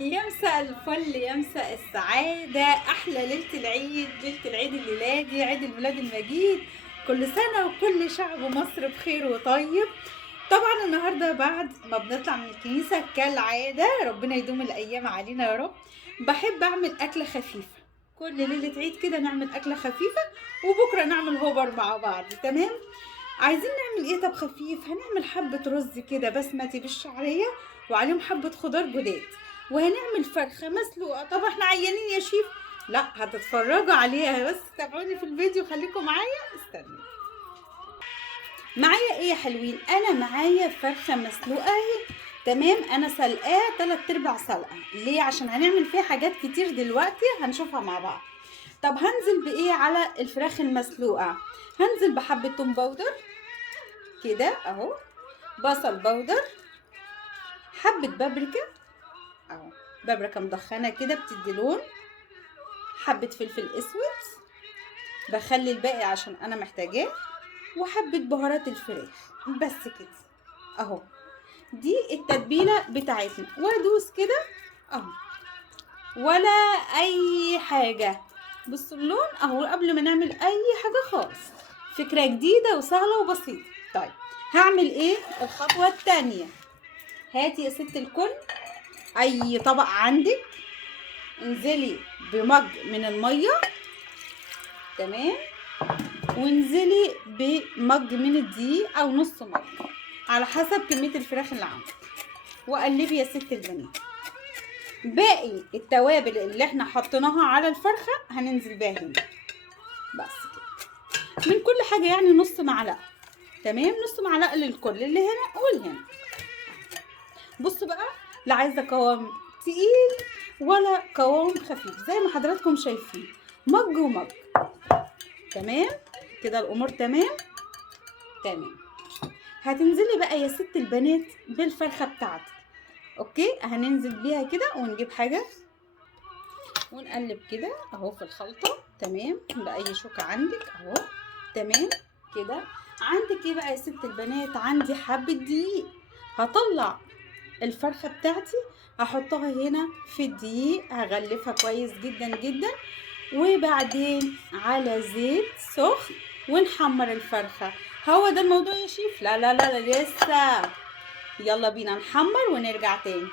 يا مساء الفل، يا مساء السعادة، أحلى ليلة العيد، ليلة العيد الميلادي، عيد الميلاد المجيد. كل سنة وكل شعب مصر بخير وطيب. طبعا النهاردة بعد ما بنطلع من الكنيسة كالعادة، ربنا يدوم الأيام علينا يا رب. بحب أعمل أكلة خفيفة. كل ليلة عيد كده نعمل أكلة خفيفة، وبكرة نعمل هوبر مع بعض. تمام. عايزين نعمل ايه؟ طب خفيف، هنعمل حبة رز كده بسمتي بالشعرية، وعليهم حبة خضار جداد، وهنعمل فرخة مسلوقة. طب احنا عيانين يا شيف؟ لا، هتتفرجوا عليها، بس تابعوني في الفيديو، خليكم معايا. استنوا معايا. ايه يا حلوين؟ انا معايا فرخة مسلوقة اهي. تمام. انا سلقاه 3/4 سلقة. ليه؟ عشان هنعمل فيها حاجات كتير دلوقتي هنشوفها مع بعض. طب هنزل بايه على الفراخ المسلوقة؟ هنزل بحبة توم باودر كده اهو، بصل باودر، حبة بابريكا اهو، بابريكا مدخنة كده بتدي لون، حبة فلفل اسود، بخلي الباقي عشان انا محتاجاه، وحبة بهارات الفراخ. بس كده اهو، دي التتبيلة بتاعتنا. وادوس كده اهو، ولا اي حاجة. بصوا اللون اهو، قبل ما نعمل اي حاجة خالص. فكرة جديدة وسهلة وبسيطة. طيب هعمل ايه؟ الخطوة التانية. هاتي يا ست الكل اي طبق عندك، انزلي بمج من الميه. تمام. وانزلي بمج من الدقيق او نص مج على حسب كميه الفراخ اللي عندك، وقلبي يا ست البنات. باقي التوابل اللي احنا حطيناها على الفرخه هننزل بيها هنا. بس كده، من كل حاجه يعني نص معلقه. تمام، نص معلقه للكل، اللي هنا واللي هنا. بصوا بقى، لا عايزه قوام تقيل ولا قوام خفيف، زي ما حضراتكم شايفين، مج ومج. تمام كده، الامور تمام. تمام. هتنزلي بقى يا ست البنات بالفرخه بتاعتك. اوكي، هننزل بيها كده ونجيب حاجه ونقلب كده اهو في الخلطه. تمام، باي شوكه عندك اهو. تمام كده. عندك ايه بقى يا ست البنات؟ عندي حبه دقيق. هطلع الفرخه بتاعتي، هحطها هنا في الدقيق، هغلفها كويس جدا جدا، وبعدين على زيت سخن ونحمر الفرخة. هو ده الموضوع يا شيف؟ لا لا لا لا، لسه. يلا بينا نحمر ونرجع تاني.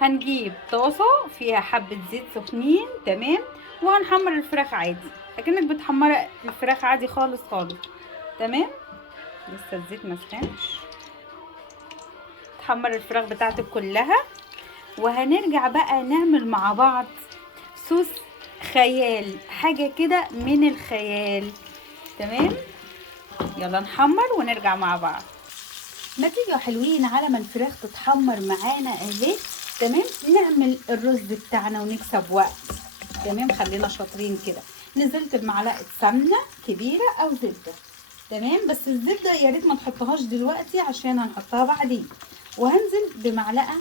هنجيب طاسة فيها حبة زيت سخنين. تمام. وهنحمر الفراخ عادي، اكنك بتحمر الفراخ عادي خالص خالص. تمام. لسه الزيت ما سخنش. تحمر الفراخ بتاعتك كلها، وهنرجع بقى نعمل مع بعض صوص خيال، حاجة كده من الخيال. تمام. يلا نحمر ونرجع مع بعض. ما تيجوا حلوين على ما الفراخ تتحمر معانا اهي. تمام، نعمل الرز بتاعنا ونكسب وقت. تمام، خلينا شاطرين كده. نزلت بمعلقه سمنه كبيره او زبده. تمام، بس الزبده يا ريت ما تحطهاش دلوقتي عشان هنحطها بعدين. وهنزل بمعلقه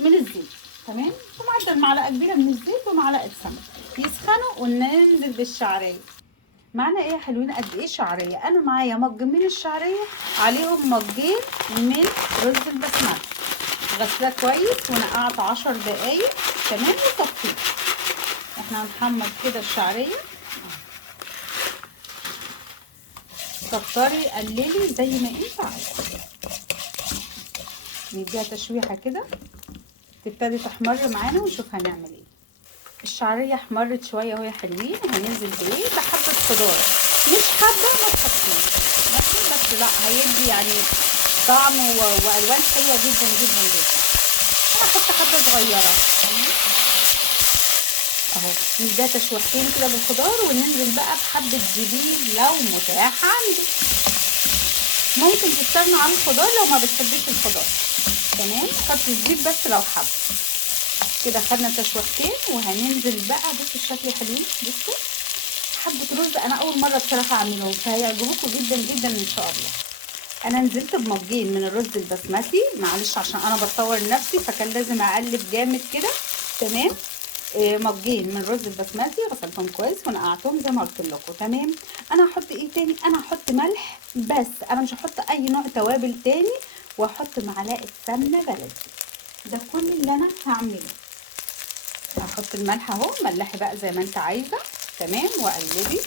من الزيت. تمام، ومعدل معلقه كبيره من الزيت ومعلقه سمنه يسخنوا، وننزل بالشعريه. معانا ايه يا حلوين؟ قد ايه شعريه؟ انا معايا مج من الشعريه، عليهم مجين من رز البسمتي. غسلاه كويس ونقعت 10 دقايق. تمام، وصفيه. احنا هنحمر كده الشعريه. كتري قللي زي ما انت عايزه. نديها تشويحه كده تبتدي تحمر معانا ونشوف هنعمل ايه. الشعريه احمرت شويه اهو يا حلوين. هننزل بايه؟ بحبه خضار، مش حابه ما تحطوش ماشي، بس لا هيدي يعني طعم والوان حلوه جدا جدا جدا. انا هحط حبه صغيره. تمام اهو، نديها تشويحتين كده بالخضار، وننزل بقى بحبه زبيب لو متاح عندك. ممكن تستغنوا عن الخضار لو ما بتحبيش الخضار. تمام، حط الزبيب بس لو حابه. كده خدنا تشويحتين، وهننزل بقى. بصوا الشكل حلوين، بصوا حبه رز انا اول مره بصراحه اعملهم، فهيعجبوكم جدا جدا ان شاء الله. انا نزلت بمجين من الرز البسمتي، معلش عشان انا بصور نفسي فكان لازم اقلب جامد كده. تمام. مجين من الرز البسمتي، غسلتهم كويس ونقعتهم زي ما قلت لكم. تمام. انا هحط ايه تاني؟ انا هحط ملح بس، انا مش هحط اي نوع توابل تاني. واحط معلقه سمنه بلدي. ده كل اللي انا هعمله. هحط الملح اهو، ملحي بقى زي ما انت عايزه. تمام، وقلبي.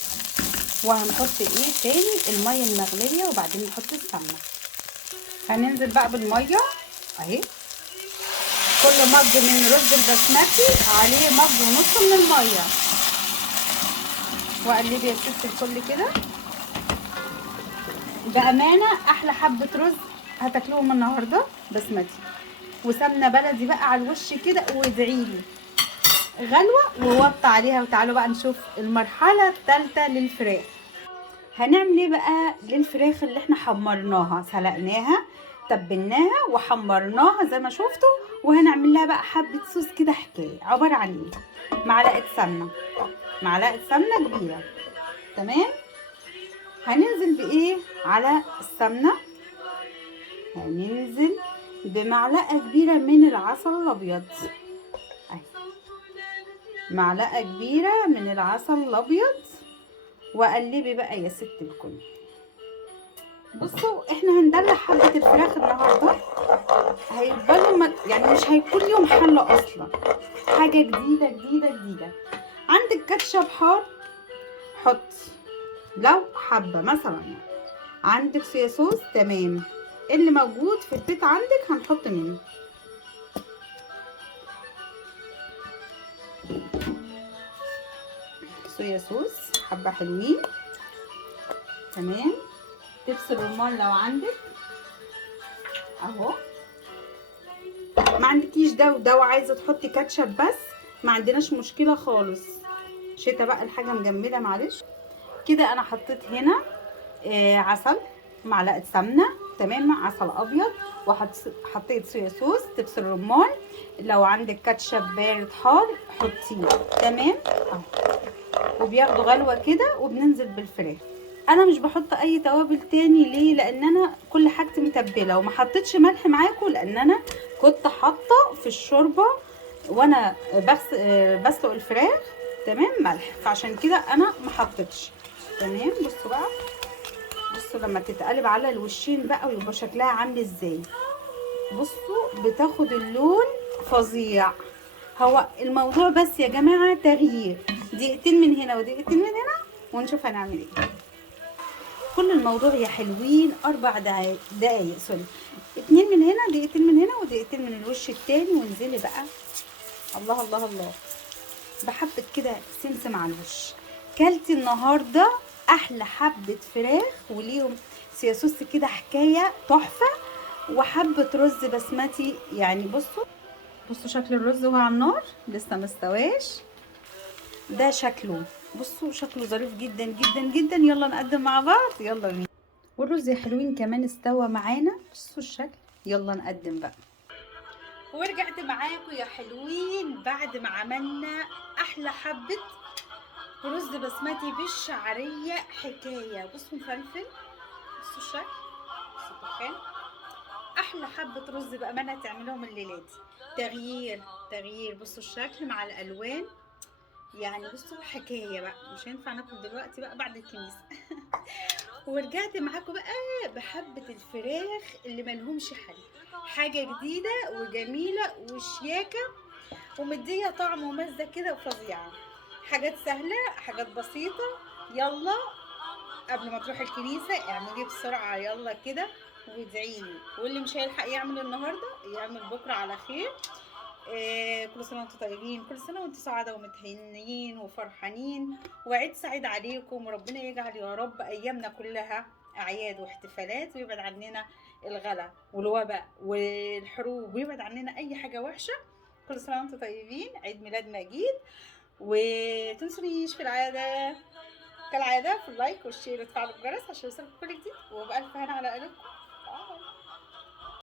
وهنحط ايه تاني؟ الميه المغليه، وبعدين نحط السمنه. هننزل بقى بالميه اهي. كل مج من رز البسمتي عليه مج ونص من الميه. وقلبي يا ست الكل كده. بامانه احلى حبه رز هتاكلوهم النهارده بسمتي، وسمنه بلدي بقى على الوش كده، وادعيلي غلوه ووطي عليها. وتعالوا بقى نشوف المرحله الثالثه للفراخ. هنعمل ايه بقى للفراخ اللي احنا حمرناها؟ سلقناها، تبلناها وحمرناها زي ما شفتوا. وهنعمل لها بقى حبه صوص كده حكايه. عباره عن ايه؟ معلقه سمنه، معلقه سمنه كبيره. تمام. هننزل بايه على السمنه؟ هننزل بمعلقه كبيره من العسل الابيض اهي، معلقه كبيره من العسل الابيض. وقلبي بقى يا ست الكل. بصوا احنا هندلع حبه الفراخ النهارده، هيفضلوا يعني مش هيكون ليهم حل اصلا. حاجه جديده جديده جديده. عندك كاتشب حار حطي لو حبه مثلا يعني. عندك صويا صوص تمام، اللي موجود في البيت عندك هنحط منه. صويا صوص حبه حلوين. تمام. دبس الرمان لو عندك اهو. ما عندكيش ده وده وعايزه تحطي كاتشب بس، ما عندناش مشكله خالص. شتا بقى الحاجه مجمده معلش. كده انا حطيت هنا عسل، معلقه سمنه. تمام، عسل ابيض. وحطيت صويا صوص، دبس الرمان. لو عندك كاتشب بارد حار حطيه. تمام اهو. وبياخدوا غلوه كده، وبننزل بالفراخ. انا مش بحط اي توابل تاني. ليه؟ لان انا كل حاجتي متبله. وما حطيتش ملح معاكم لان انا كنت حاطه في الشوربه وانا بسلق الفراخ. تمام، ملح. فعشان كده انا ما حطيتش. تمام. بصوا بقى، بصوا لما تتقلب على الوشين بقى ويبقى شكلها عامل ازاي. بصوا بتاخد اللون فظيع. هو الموضوع بس يا جماعه تغيير، دقيقتين من هنا ودقيقتين من هنا ونشوف هنعمل ايه. كل الموضوع يا حلوين 4 دقايق سوري، 2 من هنا، دقيقتين من هنا ودقيقتين من الوش التاني. وانزلي بقى. الله الله الله، بحبة كده سمسم على الوش. كلتي النهارده احلى حبة فراخ، وليهم صوص كده حكاية تحفة. وحبة رز بسمتي يعني. بصوا بصوا شكل الرز وهو على النار لسه مستواش. ده شكله، بصوا شكله ظريف جدا جدا جدا. يلا نقدم مع بعض، يلا بينا. والرز يا حلوين كمان استوى معانا. بصوا الشكل. يلا نقدم بقى. ورجعت معاكم يا حلوين بعد ما عملنا احلى حبة رز بسمتي بالشعرية حكاية. بصوا مفلفل، بصوا الشكل، بصوا الدخان. احلى حبة رز بأمانة تعملهم الليلة دي. تغيير تغيير. بصوا الشكل مع الالوان يعني. بصوا حكاية بقى. مش هينفع ناكل دلوقتي بقى بعد الكنيسة. ورجعت معاكم بقى بحبة الفراخ اللي ملهمش حل. حاجة جديدة وجميلة وشياكة، ومدية طعم ومزة كده وفظيعة. حاجات سهلة، حاجات بسيطة. يلا قبل ما تروحي الكنيسة اعملي بسرعة يلا كده وادعيلي. واللي مش هيلحق يعمل النهاردة يعمل بكرة على خير. كل سنة وانتم طيبين، كل سنة وانتم سعادة ومتهنيين وفرحانين، وعيد سعيد عليكم. وربنا يجعل يا رب أيامنا كلها أعياد واحتفالات، ويبعد عننا الغلا والوباء والحروب، ويبعد عننا أي حاجة وحشة. كل سنة وانتم طيبين، عيد ميلاد مجيد. وتنسونيش في العادة كالعادة في اللايك والشير وتفعلوا الجرس عشان يوصلكم كل جديد. وبألف هنا على قلبكم.